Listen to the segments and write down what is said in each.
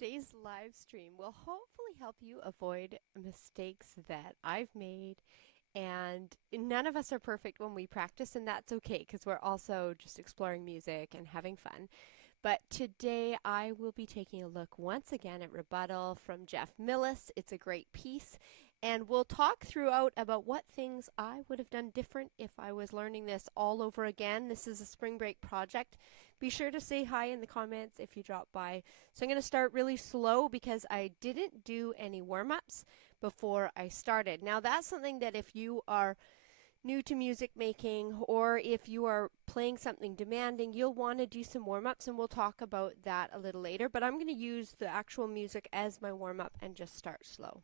today's live stream will hopefully help you avoid mistakes that I've made. And none of us are perfect when we practice, and that's okay because we're also just exploring music and having fun. But today I will be taking a look once again at Rebuttal from Jeff Millis. It's a great piece. And we'll talk throughout about what things I would have done different if I was learning this all over again. This is a spring break project. Be sure to say hi in the comments if you drop by. So I'm going to start really slow because I didn't do any warm-ups before I started. Now that's something that if you are new to music making or if you are playing something demanding, you'll want to do some warm-ups, and we'll talk about that a little later. But I'm going to use the actual music as my warm-up and just start slow.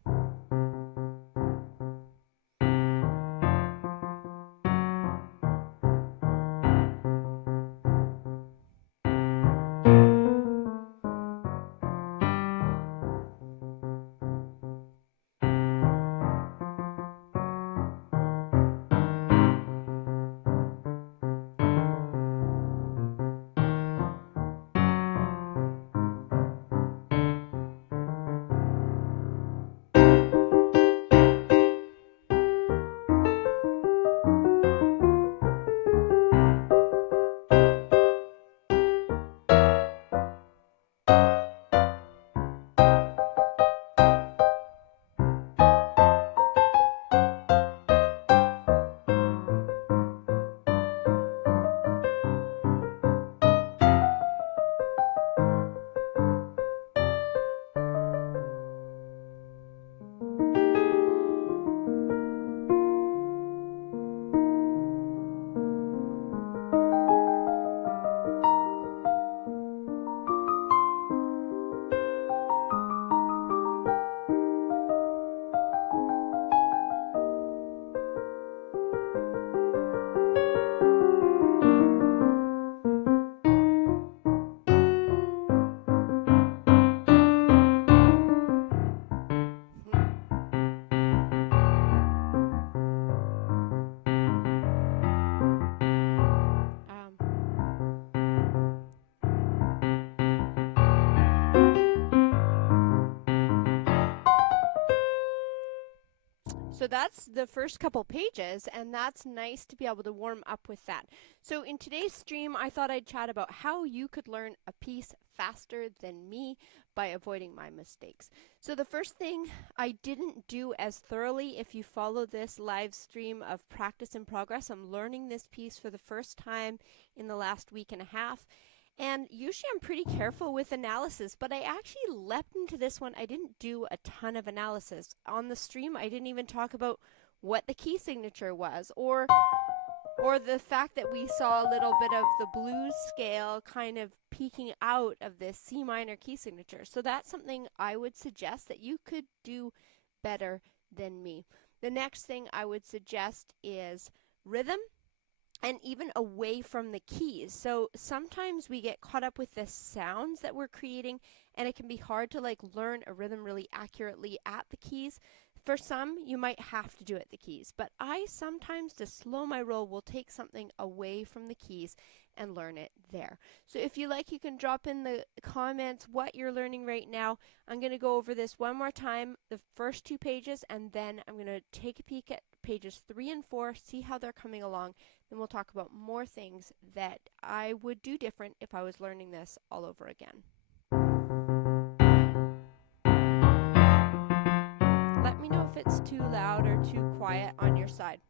So that's the first couple pages, and that's nice to be able to warm up with that. So in today's stream, I thought I'd chat about how you could learn a piece faster than me by avoiding my mistakes. So the first thing I didn't do as thoroughly, if you follow this live stream of practice in progress, I'm learning this piece for the first time in the last week and a half. And usually I'm pretty careful with analysis, but I actually leapt into this one. I didn't do a ton of analysis. On the stream, I didn't even talk about what the key signature was, or the fact that we saw a little bit of the blues scale kind of peeking out of this C minor key signature. So that's something I would suggest that you could do better than me. The next thing I would suggest is rhythm, and even away from the keys. So sometimes we get caught up with the sounds that we're creating, and it can be hard to learn a rhythm really accurately at the keys. For some, you might have to do it at the keys, but I sometimes, to slow my roll, will take something away from the keys and learn it there. So if you like, you can drop in the comments what you're learning right now. I'm going to go over this one more time, the first two pages, and then I'm going to take a peek at pages 3 and 4, see how they're coming along. Then we'll talk about more things that I would do different if I was learning this all over again. Let me know if it's too loud or too quiet on your side.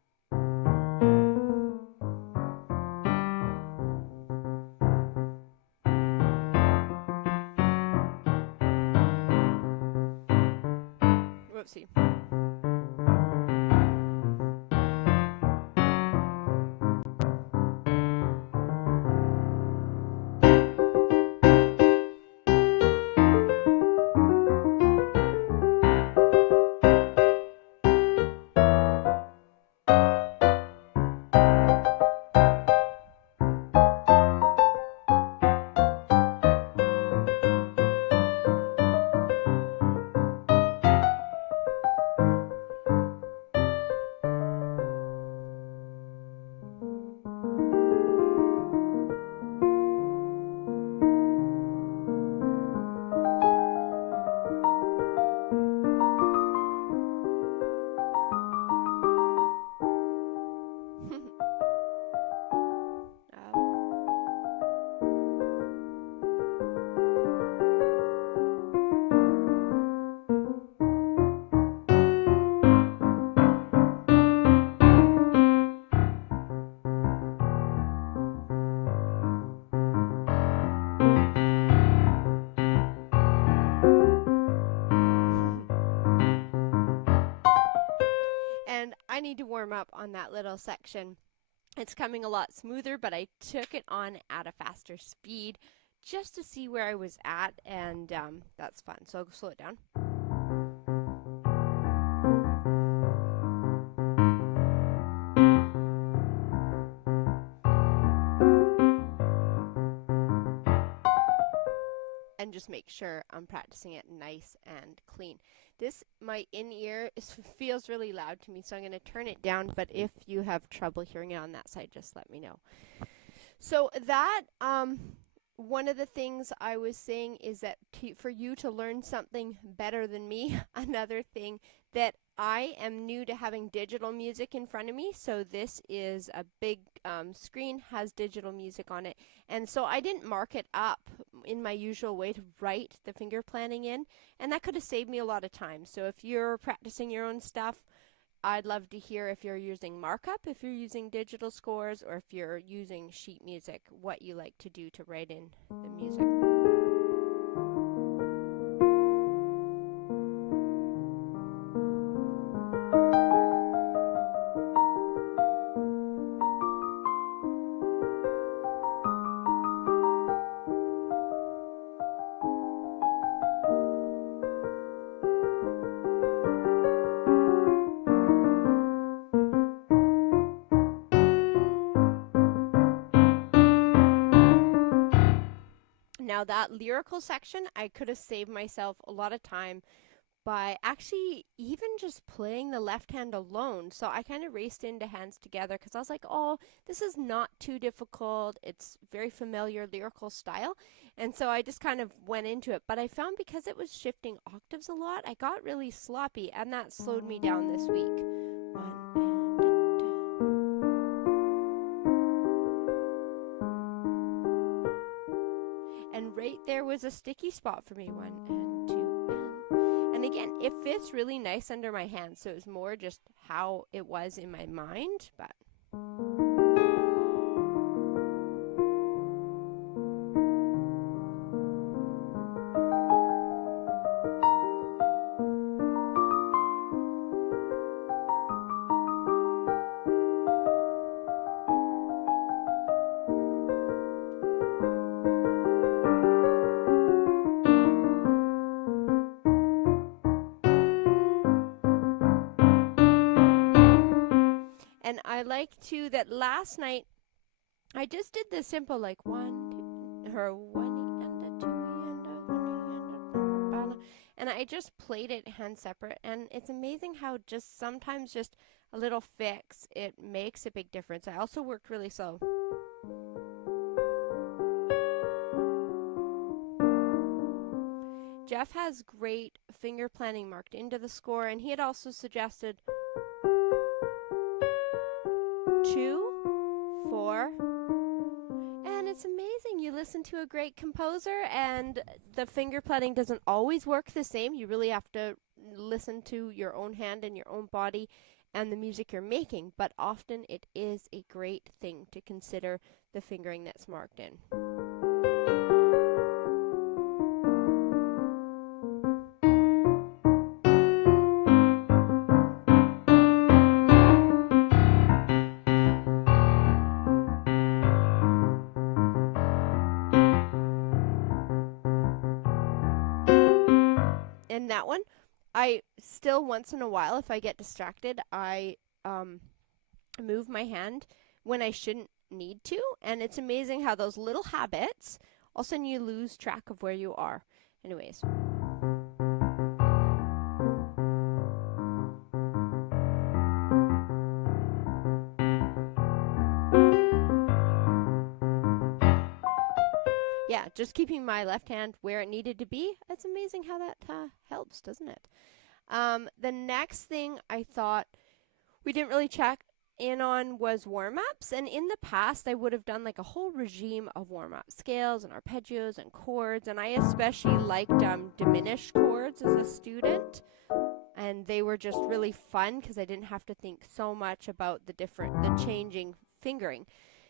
Whoopsie. warm up on that little section. It's coming a lot smoother, but I took it on at a faster speed just to see where I was at, and that's fun. So I'll slow it down. And just make sure I'm practicing it nice and clean. My in-ear feels really loud to me, so I'm going to turn it down, but if you have trouble hearing it on that side, just let me know. So that, one of the things I was saying is that for you to learn something better than me, another thing that I am new to having digital music in front of me, so this is a big screen, has digital music on it, and so I didn't mark it up in my usual way to write the finger planning in, and that could have saved me a lot of time. So if you're practicing your own stuff, I'd love to hear if you're using markup, if you're using digital scores, or if you're using sheet music, what you like to do to write in the music. Now that lyrical section, I could have saved myself a lot of time by actually even just playing the left hand alone. So I kind of raced into hands together because I was like, oh, this is not too difficult. It's very familiar lyrical style. And so I just kind of went into it. But I found because it was shifting octaves a lot, I got really sloppy, and that slowed me down this week. And right there was a sticky spot for me. 1 and 2 and again, it fits really nice under my hand, so it was more just how it was in my mind, but and I like to that last night I just did the simple like 1, 2, or 1 and a 2 and a 1 and a, and I just played it hand separate, and it's amazing how just sometimes just a little fix, it makes a big difference. I also worked really slow. Jeff has great finger planning marked into the score, and he had also suggested 2, 4, and it's amazing. You listen to a great composer, and the finger planning doesn't always work the same. You really have to listen to your own hand and your own body and the music you're making, but often it is a great thing to consider the fingering that's marked in. And that one, I still once in a while, if I get distracted, I move my hand when I shouldn't need to. And it's amazing how those little habits, all of a sudden you lose track of where you are. Anyways. Yeah, just keeping my left hand where it needed to be. It's amazing how that helps, doesn't it? The next thing I thought we didn't really check in on was warm-ups. And in the past, I would have done like a whole regime of warm-up scales and arpeggios and chords. And I especially liked diminished chords as a student. And they were just really fun because I didn't have to think so much about the changing fingering.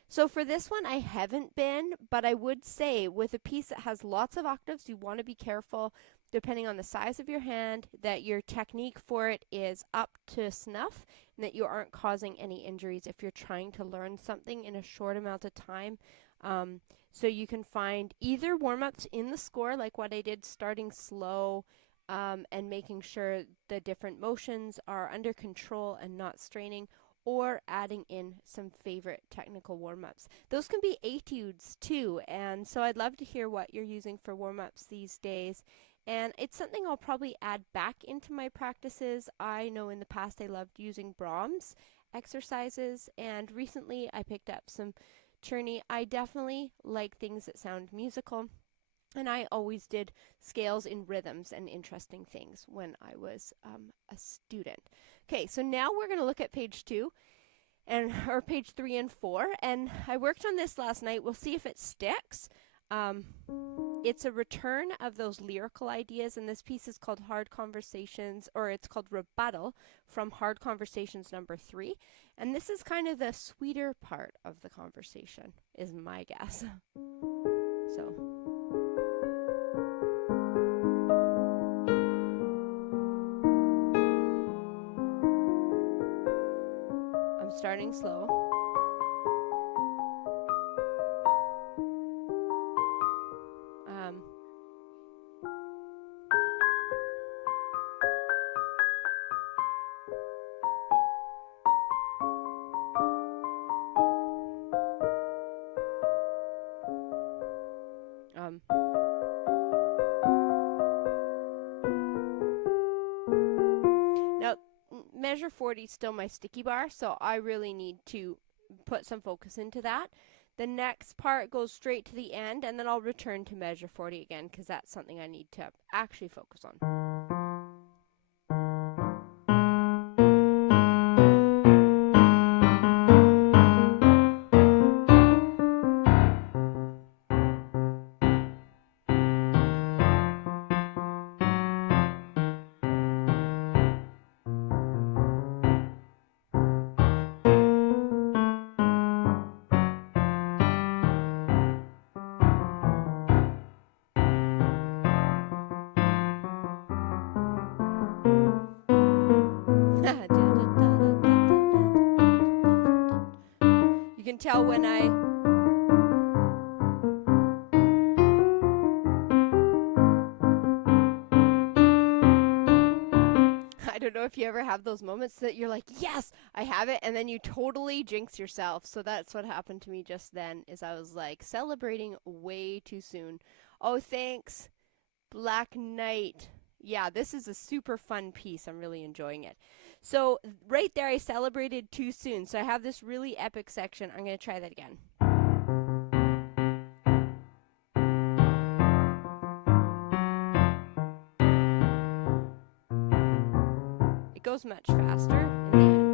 So for this one, I haven't been, but I would say with a piece that has lots of octaves, you want to be careful, depending on the size of your hand, that your technique for it is up to snuff and that you aren't causing any injuries if you're trying to learn something in a short amount of time. So you can find either warm-ups in the score, like what I did, starting slow and making sure the different motions are under control and not straining, or adding in some favorite technical warm-ups. Those can be etudes too, and so I'd love to hear what you're using for warm-ups these days. And it's something I'll probably add back into my practices. I know in the past I loved using Brahms exercises, and recently I picked up some Czerny. I definitely like things that sound musical, and I always did scales in rhythms and interesting things when I was a student. Okay, so now we're going to look at page 2, or page 3 and 4, and I worked on this last night. We'll see if it sticks. It's a return of those lyrical ideas, and this piece is called Hard Conversations, or it's called Rebuttal from Hard Conversations number 3. And this is kind of the sweeter part of the conversation, is my guess. So. I'm starting slow. Now, measure 40 is still my sticky bar, so I really need to put some focus into that. The next part goes straight to the end, and then I'll return to measure 40 again, because that's something I need to actually focus on. You can tell when I don't know if you ever have those moments that you're like, yes, I have it, and then you totally jinx yourself. So that's what happened to me just then, is I was like celebrating way too soon. Oh, thanks, Black Knight. Yeah, this is a super fun piece. I'm really enjoying it. So right there, I celebrated too soon. So I have this really epic section. I'm going to try that again. It goes much faster in the end,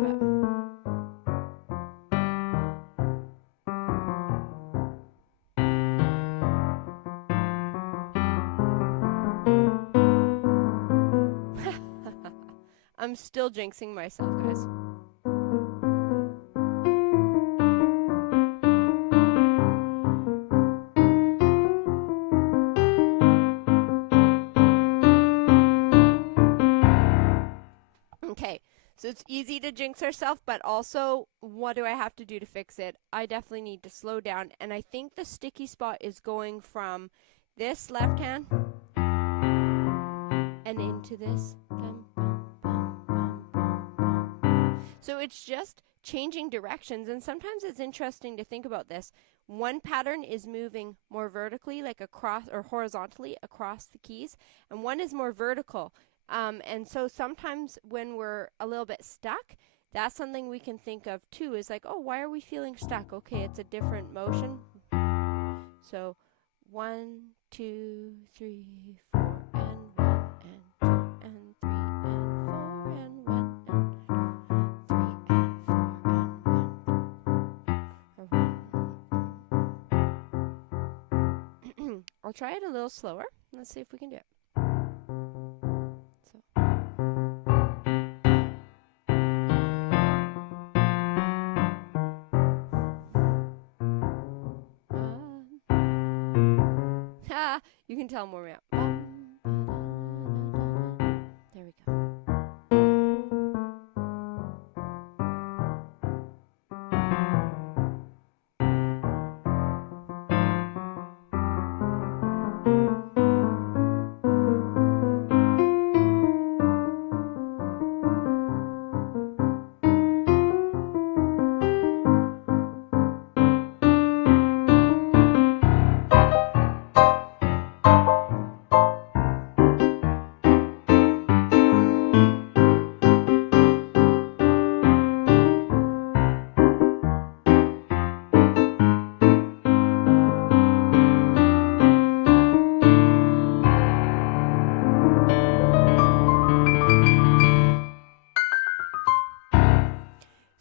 I'm still jinxing myself, guys. Okay, so it's easy to jinx ourselves, but also, what do I have to do to fix it? I definitely need to slow down, and I think the sticky spot is going from this left hand and into this. So it's just changing directions, and sometimes it's interesting to think about this. One pattern is moving more vertically, like across or horizontally across the keys, and one is more vertical. And so sometimes when we're a little bit stuck, that's something we can think of too, is like, oh, why are we feeling stuck? Okay, it's a different motion. So 1, 2, 3, 4, and 1, and 2, and 3, and 4, and 1, and 3, and 4, and 1. I'll try it a little slower. Let's see if we can do it. You can tell more about. There we go.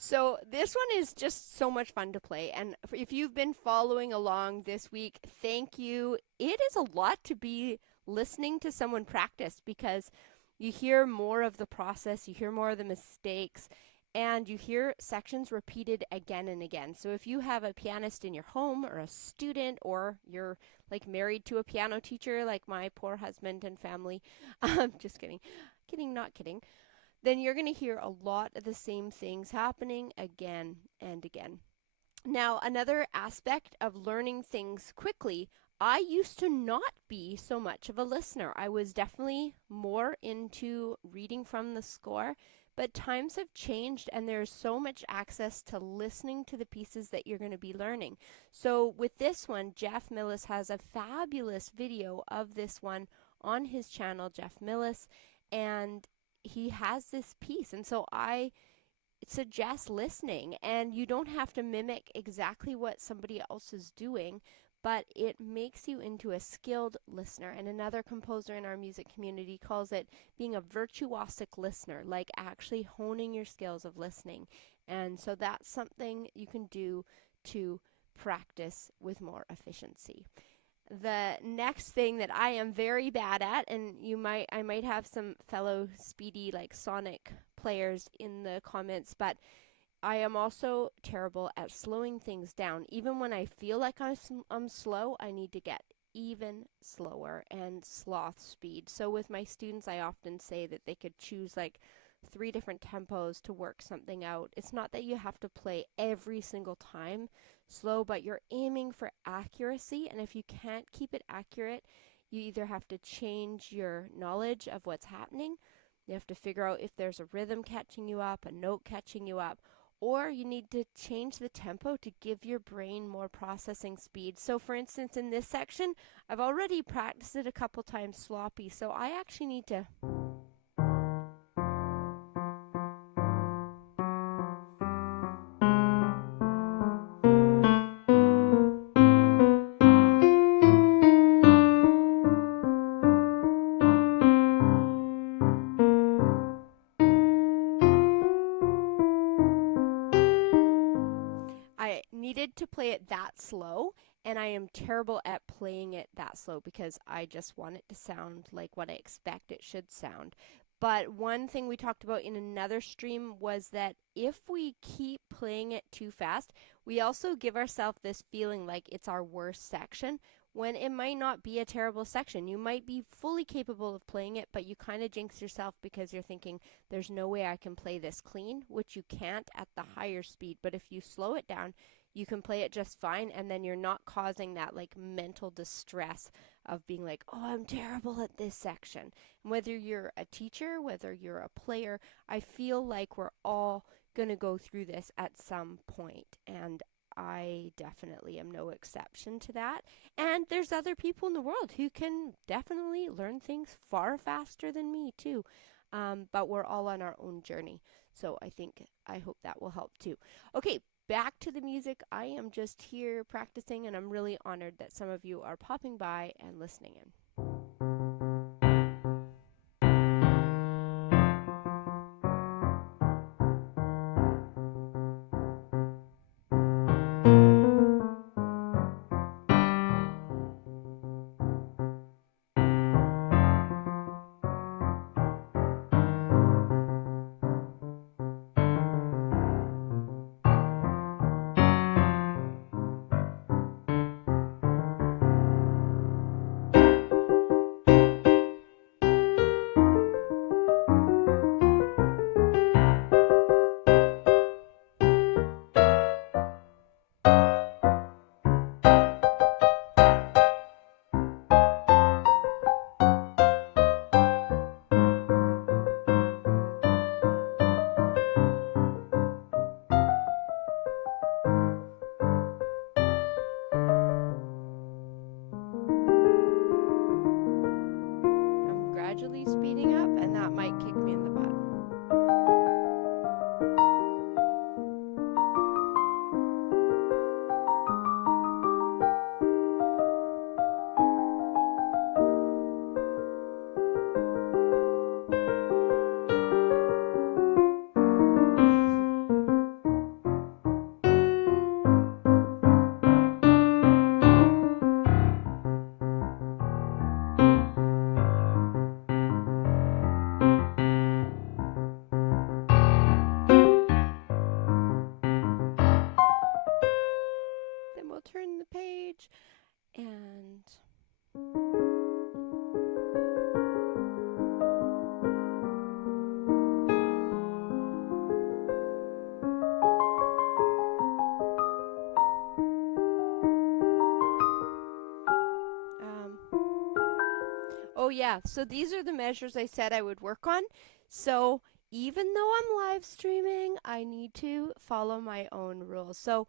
So this one is just so much fun to play, and if you've been following along this week, thank you. It is a lot to be listening to someone practice because you hear more of the process, you hear more of the mistakes, and you hear sections repeated again and again. So if you have a pianist in your home or a student, or you're like married to a piano teacher like my poor husband and family, just kidding, not kidding, then you're going to hear a lot of the same things happening again and again. Now, another aspect of learning things quickly, I used to not be so much of a listener. I was definitely more into reading from the score, but times have changed and there's so much access to listening to the pieces that you're going to be learning. So with this one, Jeff Millis has a fabulous video of this one on his channel, Jeff Millis, and he has this piece, and so I suggest listening, and you don't have to mimic exactly what somebody else is doing, but it makes you into a skilled listener. And another composer in our music community calls it being a virtuosic listener, like actually honing your skills of listening. And so that's something you can do to practice with more efficiency. The next thing that I am very bad at, and I might have some fellow speedy like Sonic players in the comments, but I am also terrible at slowing things down. Even when I feel like I'm slow, I need to get even slower and sloth speed. So with my students, I often say that they could choose like 3 different tempos to work something out. It's not that you have to play every single time slow, but you're aiming for accuracy, and if you can't keep it accurate, you either have to change your knowledge of what's happening, you have to figure out if there's a rhythm catching you up, a note catching you up, or you need to change the tempo to give your brain more processing speed. So for instance, in this section, I've already practiced it a couple times sloppy, so I actually need to play it that slow, and I am terrible at playing it that slow because I just want it to sound like what I expect it should sound. But one thing we talked about in another stream was that if we keep playing it too fast, we also give ourselves this feeling like it's our worst section, when it might not be a terrible section. You might be fully capable of playing it, but you kind of jinx yourself because you're thinking, there's no way I can play this clean, which you can't at the higher speed. But if you slow it down, you can play it just fine, and then you're not causing that like mental distress of being like, oh, I'm terrible at this section. And whether you're a teacher, whether you're a player, I feel like we're all going to go through this at some point, and I definitely am no exception to that. And there's other people in the world who can definitely learn things far faster than me too. But we're all on our own journey. So I hope that will help too. Okay, back to the music. I am just here practicing, and I'm really honored that some of you are popping by and listening in. yeah, so these are the measures I said I would work on. So even though I'm live streaming, I need to follow my own rules. So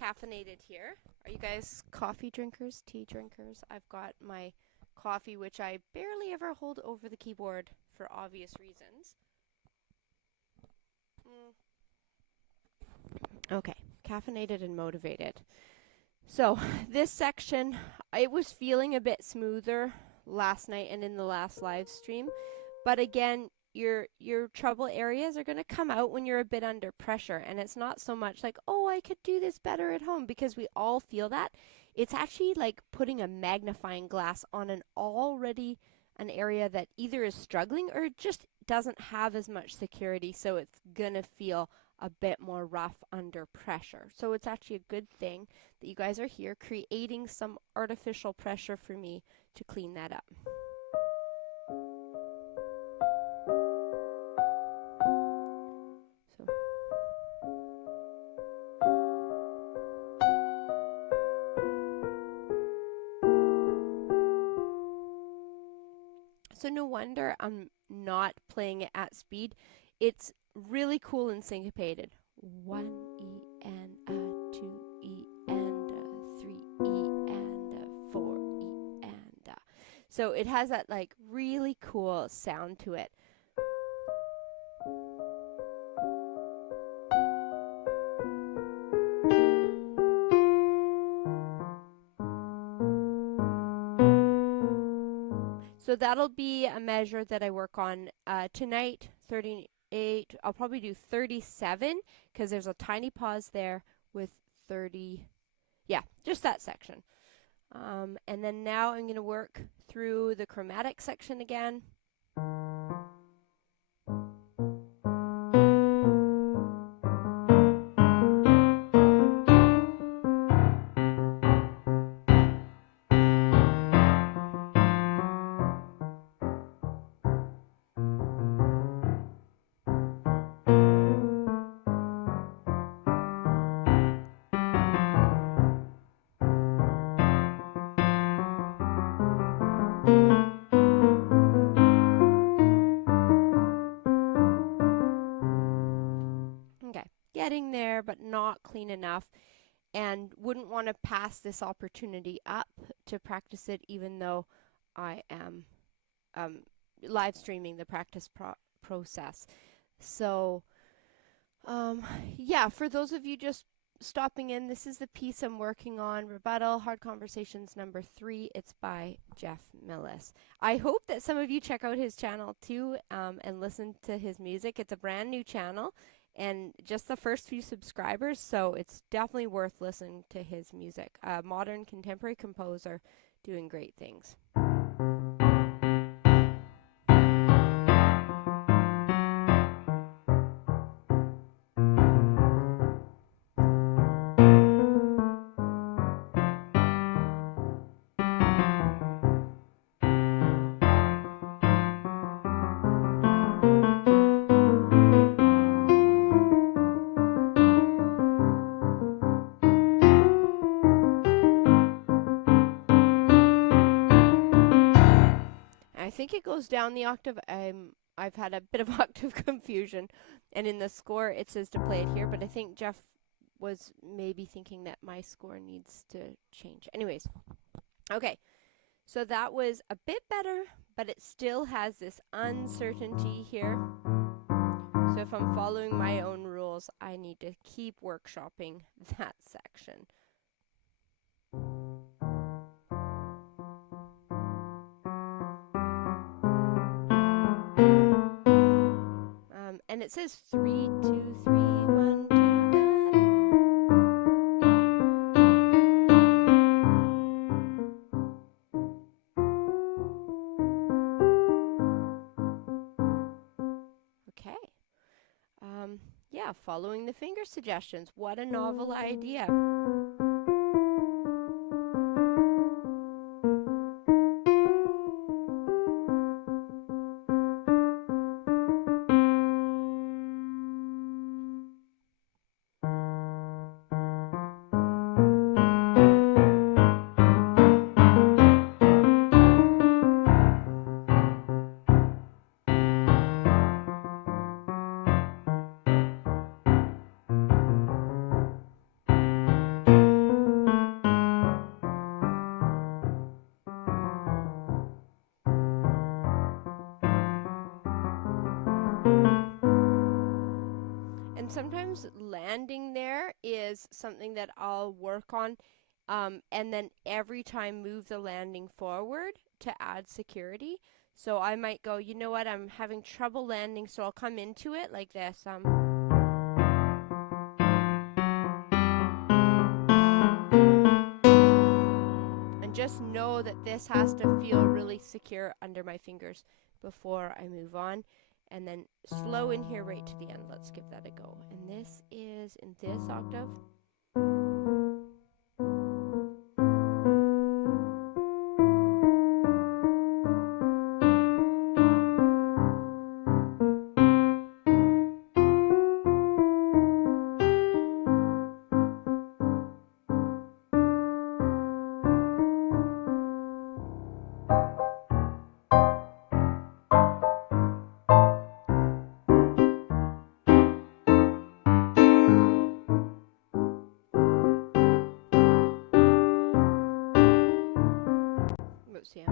caffeinated here. Are you guys coffee drinkers, tea drinkers? I've got my coffee, which I barely ever hold over the keyboard for obvious reasons. Okay, caffeinated and motivated. So this section, it was feeling a bit smoother last night and in the last live stream, but again, your trouble areas are going to come out when you're a bit under pressure, and it's not so much like, oh, I could do this better at home, because we all feel that. It's actually like putting a magnifying glass on an area that either is struggling or just doesn't have as much security, so it's going to feel a bit more rough under pressure. So it's actually a good thing that you guys are here creating some artificial pressure for me to clean that up. So no wonder I'm not playing it at speed. It's really cool and syncopated. 1 E and a 2 E and a 3 E and a 4 E and a. So it has that like really cool sound to it. So that'll be a measure that I work on tonight, 38. I'll probably do 37 because there's a tiny pause there with 30. Yeah, just that section. And then now I'm going to work through the chromatic section again. Getting there, but not clean enough, and wouldn't want to pass this opportunity up to practice it, even though I am live streaming the practice process. So yeah, for those of you just stopping in, this is the piece I'm working on, Rebuttal, Hard Conversations number 3. It's by Jeff Millis. I hope that some of you check out his channel too and listen to his music. It's a brand new channel and just the first few subscribers, so it's definitely worth listening to his music. Modern contemporary composer doing great things. I think it goes down the octave. I've had a bit of octave confusion, and in the score it says to play it here, but I think Jeff was maybe thinking that my score needs to change. Anyways, okay, so that was a bit better, but it still has this uncertainty here. So if I'm following my own rules, I need to keep workshopping that section. And it says 3, 2, 3, 1, 2, okay. Yeah, following the finger suggestions. What a novel idea. And sometimes landing there is something that I'll work on, and then every time move the landing forward to add security. So I might go, you know what, I'm having trouble landing, so I'll come into it like this. And just know that this has to feel really secure under my fingers before I move on. And then slow in here right to the end. Let's give that a go. And this is in this octave. Yeah.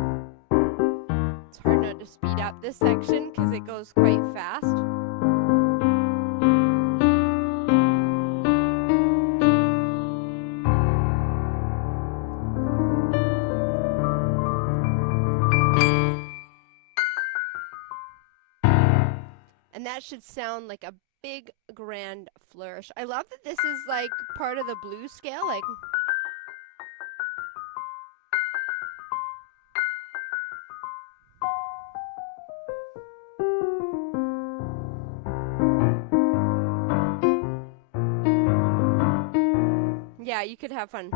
It's hard not to speed up this section because it goes quite fast. And that should sound like a big grand flourish. I love that this is like part of the blues scale, like yeah, you could have fun.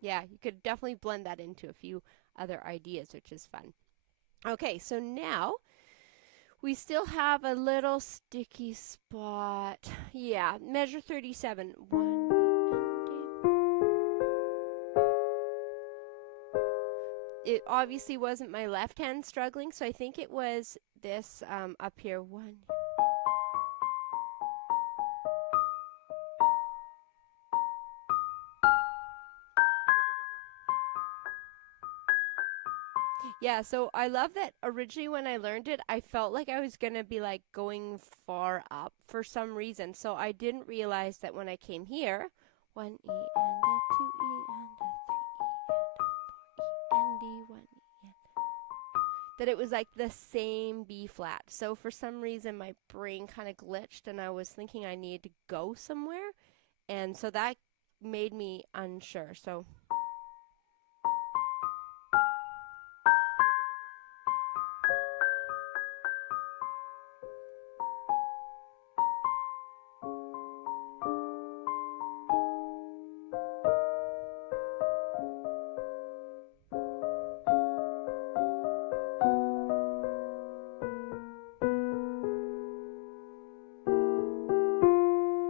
Yeah, you could definitely blend that into a few other ideas, which is fun. Okay, so now we still have a little sticky spot. Yeah, measure 37. 1 It obviously wasn't my left hand struggling, so I think it was this up here. 1. Yeah, so I love that originally when I learned it, I felt like I was going to be like going far up for some reason. So I didn't realize that when I came here, 1 E and a 2 E and a 3 E and a 4 E and D, 1 E and that it was like the same B flat. So for some reason my brain kind of glitched and I was thinking I needed to go somewhere. And so that made me unsure. So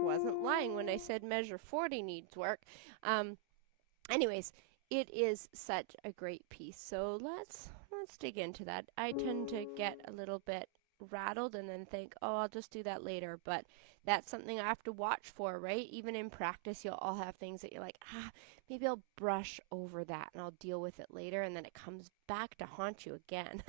wasn't lying when I said measure 40 needs work. Anyways, it is such a great piece. So let's dig into that. I tend to get a little bit rattled and then think, oh, I'll just do that later. But that's something I have to watch for, right? Even in practice, you'll all have things that you're like, maybe I'll brush over that and I'll deal with it later. And then it comes back to haunt you again.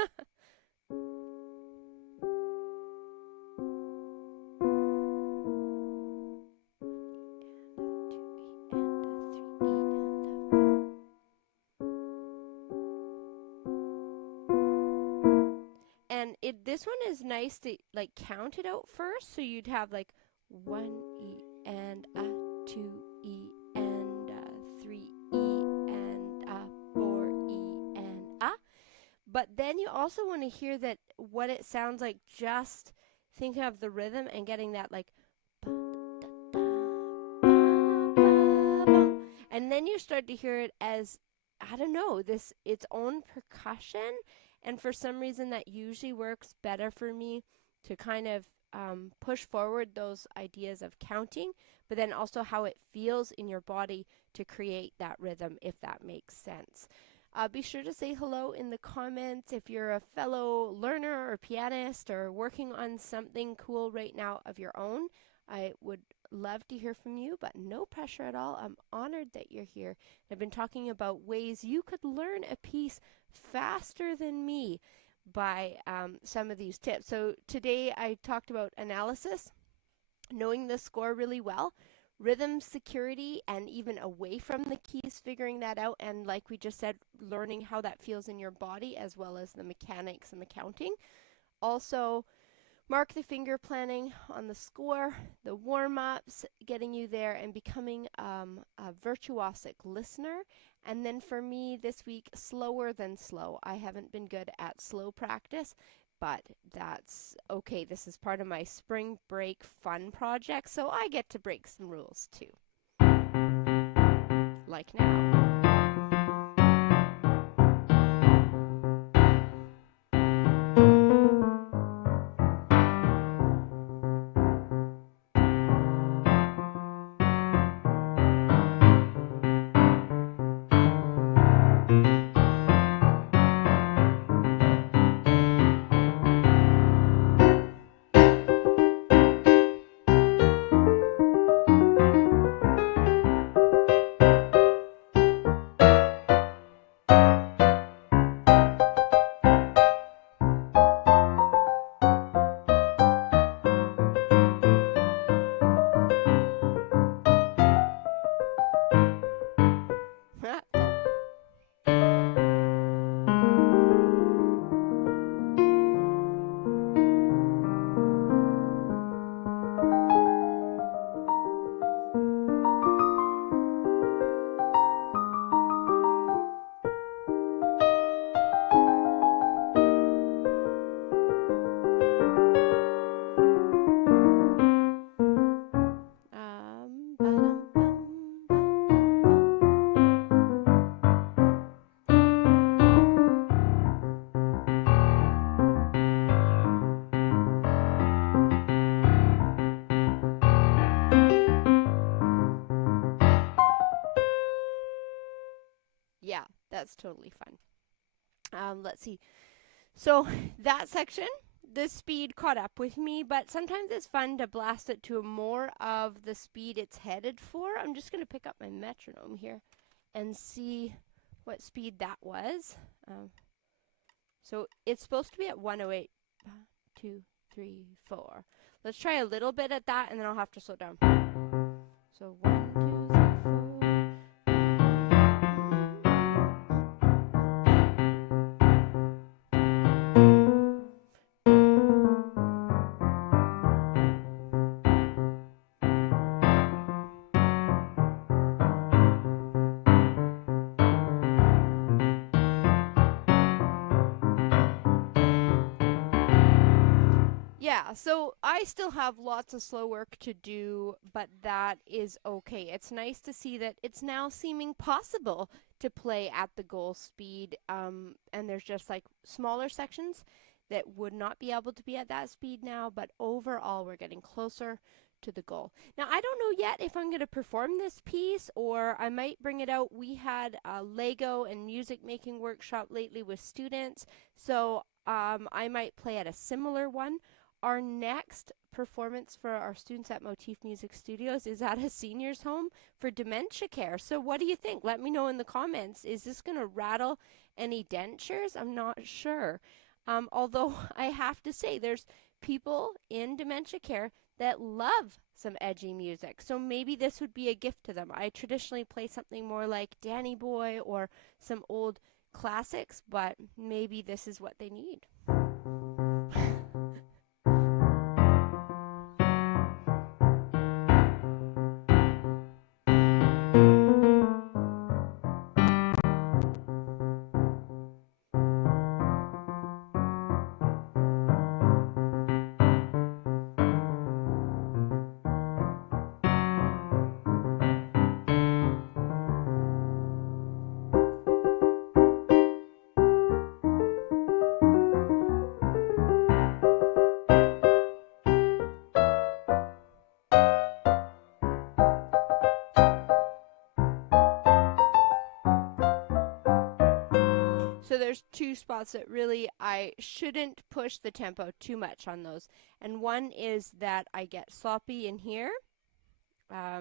And this one is nice to like count it out first, so you'd have like 1 E and a 2 E and a 3 E and a 4 E and a. But then you also want to hear that what it sounds like, just thinking of the rhythm and getting that like, and then you start to hear it as, I don't know, this its own percussion. And for some reason that usually works better for me to kind of push forward those ideas of counting, but then also how it feels in your body to create that rhythm, if that makes sense. Be sure to say hello in the comments if you're a fellow learner or pianist or working on something cool right now of your own. I would love to hear from you, but no pressure at all. I'm honored that you're here. I've been talking about ways you could learn a piece faster than me. by some of these tips. So today I talked about analysis, knowing the score really well, rhythm security, and even away from the keys, figuring that out, and like we just said, learning how that feels in your body as well as the mechanics and the counting. Also, mark the finger planning on the score, the warm-ups, getting you there and becoming a virtuosic listener. And then for me this week, slower than slow. I haven't been good at slow practice, but that's okay. This is part of my spring break fun project, so I get to break some rules too. Like now. Yeah, that's totally fun. Let's see. So that section, the speed caught up with me, but sometimes it's fun to blast it to more of the speed it's headed for. I'm just going to pick up my metronome here and see what speed that was. So it's supposed to be at 108. 1, 2, 3, 4. Let's try a little bit at that, and then I'll have to slow down. So 1, 2, 3, 4. Yeah, so I still have lots of slow work to do, but that is okay. It's nice to see that it's now seeming possible to play at the goal speed, and there's just like smaller sections that would not be able to be at that speed now, but overall we're getting closer to the goal. Now, I don't know yet if I'm going to perform this piece or I might bring it out. We had a Lego and music making workshop lately with students, so I might play at a similar one. Our next performance for our students at Motif Music Studios is at a senior's home for dementia care. So what do you think? Let me know in the comments. Is this going to rattle any dentures? I'm not sure. Although I have to say there's people in dementia care that love some edgy music. So maybe this would be a gift to them. I traditionally play something more like Danny Boy or some old classics, but maybe this is what they need. So there's two spots that really I shouldn't push the tempo too much on those. And one is that I get sloppy in here. I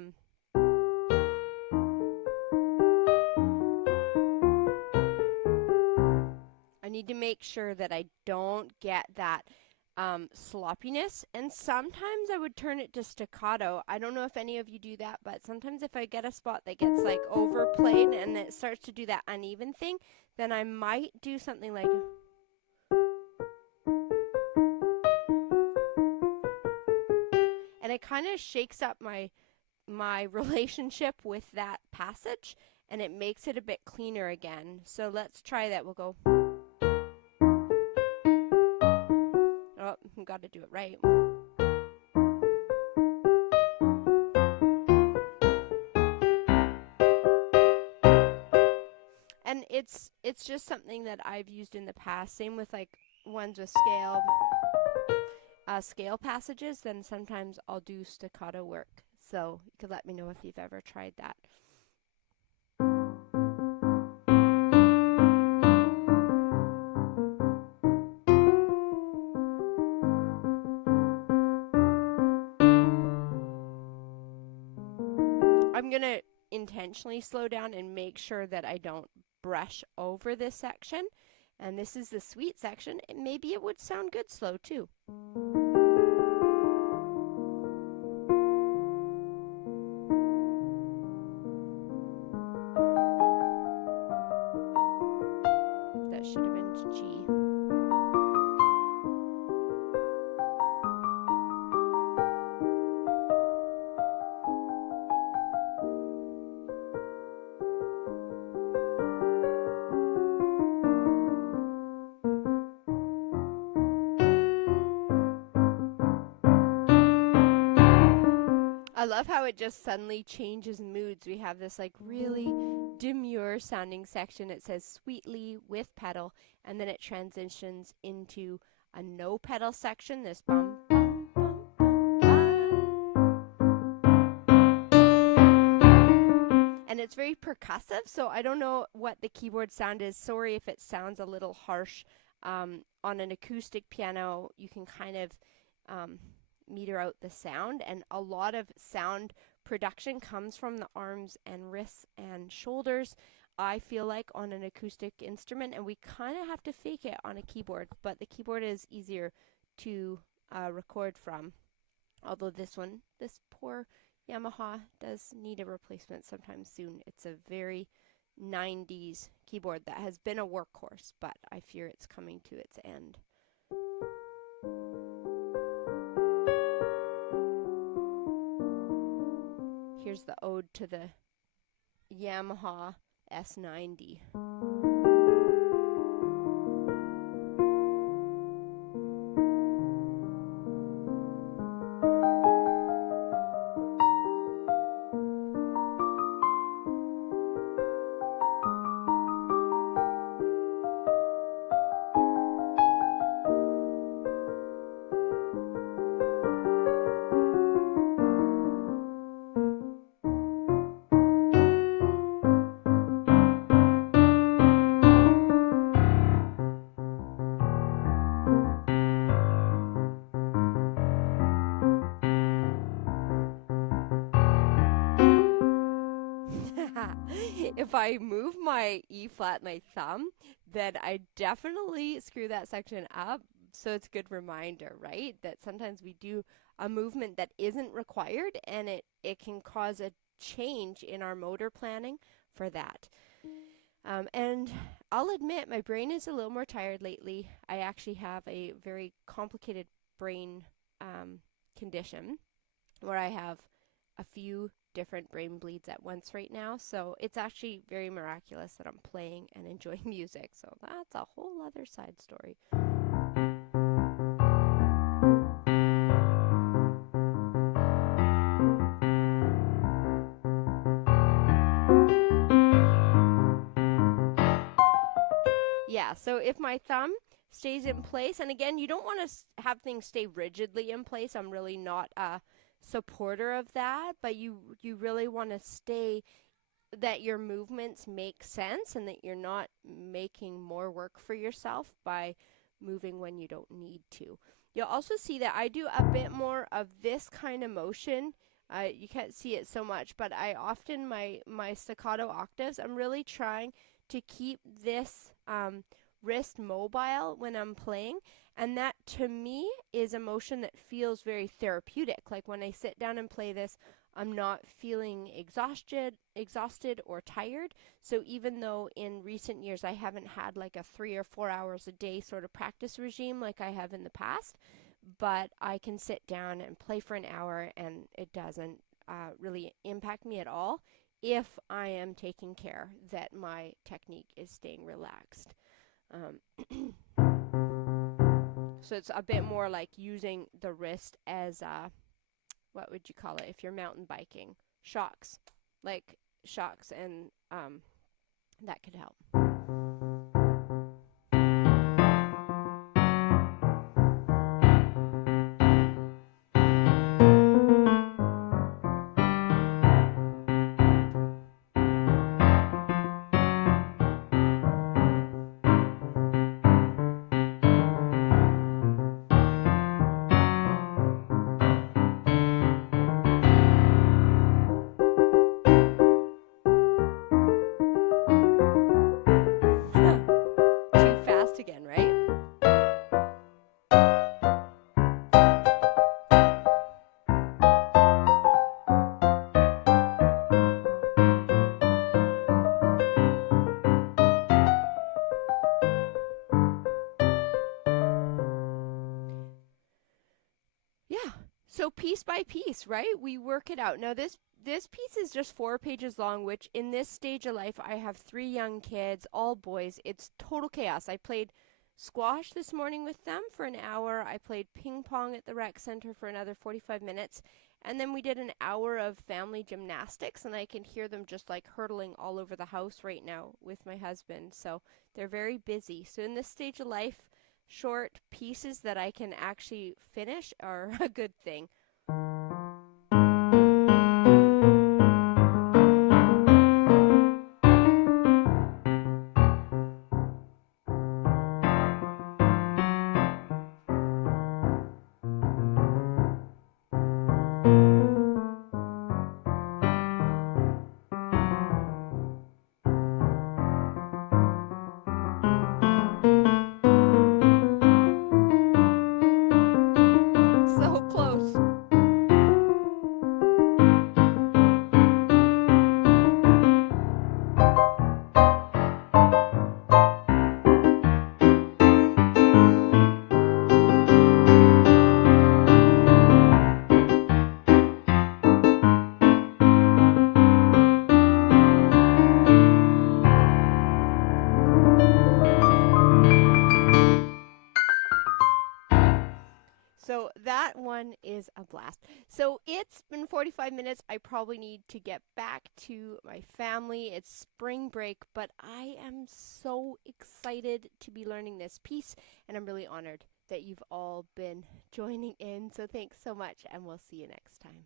need need to make sure that I don't get that sloppiness, and sometimes I would turn it to staccato. I don't know if any of you do that, but sometimes if I get a spot that gets like overplayed and it starts to do that uneven thing, then I might do something like, and it kind of shakes up my relationship with that passage, and it makes it a bit cleaner again. So let's try that. We'll go, oh, I've got to do it right. And it's just something that I've used in the past. Same with like ones with scale passages, then sometimes I'll do staccato work. So you could let me know if you've ever tried that. I'm going to intentionally slow down and make sure that I don't brush over this section. And this is the sweet section. Maybe it would sound good slow too. That should have been G. I love how it just suddenly changes moods. We have this like really demure sounding section. It says sweetly with pedal, and then it transitions into a no pedal section, this bum bum bum bum. And it's very percussive, so I don't know what the keyboard sound is. Sorry if it sounds a little harsh. On an acoustic piano, you can kind of meter out the sound, and a lot of sound production comes from the arms and wrists and shoulders, I feel like, on an acoustic instrument, and we kind of have to fake it on a keyboard, but the keyboard is easier to record from, although this poor Yamaha does need a replacement sometime soon. It's a very 90s keyboard that has been a workhorse, but I fear it's coming to its end. Here's the ode to the Yamaha S90. If I move my E flat, my thumb, then I definitely screw that section up. So it's a good reminder, right? That sometimes we do a movement that isn't required, and it can cause a change in our motor planning for that. And I'll admit my brain is a little more tired lately. I actually have a very complicated brain condition where I have a few different brain bleeds at once right now, so it's actually very miraculous that I'm playing and enjoying music, so that's a whole other side story. Yeah, so if my thumb stays in place, and again, you don't want to have things stay rigidly in place. I'm really not a supporter of that, but you really want to stay that your movements make sense and that you're not making more work for yourself by moving when you don't need to. You'll also see that I do a bit more of this kind of motion. You can't see it so much, but I often, my staccato octaves, I'm really trying to keep this wrist mobile when I'm playing, and that to me is a motion that feels very therapeutic. Like when I sit down and play this, I'm not feeling exhausted or tired. So even though in recent years I haven't had like a 3 or 4 hours a day sort of practice regime like I have in the past, but I can sit down and play for an hour and it doesn't really impact me at all if I am taking care that my technique is staying relaxed. So it's a bit more like using the wrist as what would you call it if you're mountain biking? Shocks. Like shocks, and that could help. Too fast again, right? Yeah. So piece by piece, right? We work it out. Now this piece is just 4 pages long, which in this stage of life I have 3 young kids, all boys. It's total chaos. I played squash this morning with them for an hour. I played ping pong at the rec center for another 45 minutes. And then we did an hour of family gymnastics, and I can hear them just like hurtling all over the house right now with my husband. So they're very busy. So in this stage of life, short pieces that I can actually finish are a good thing. So close. So that one is a blast. So it's been 45 minutes. I probably need to get back to my family. It's spring break, but I am so excited to be learning this piece, and I'm really honored that you've all been joining in. So thanks so much, and we'll see you next time.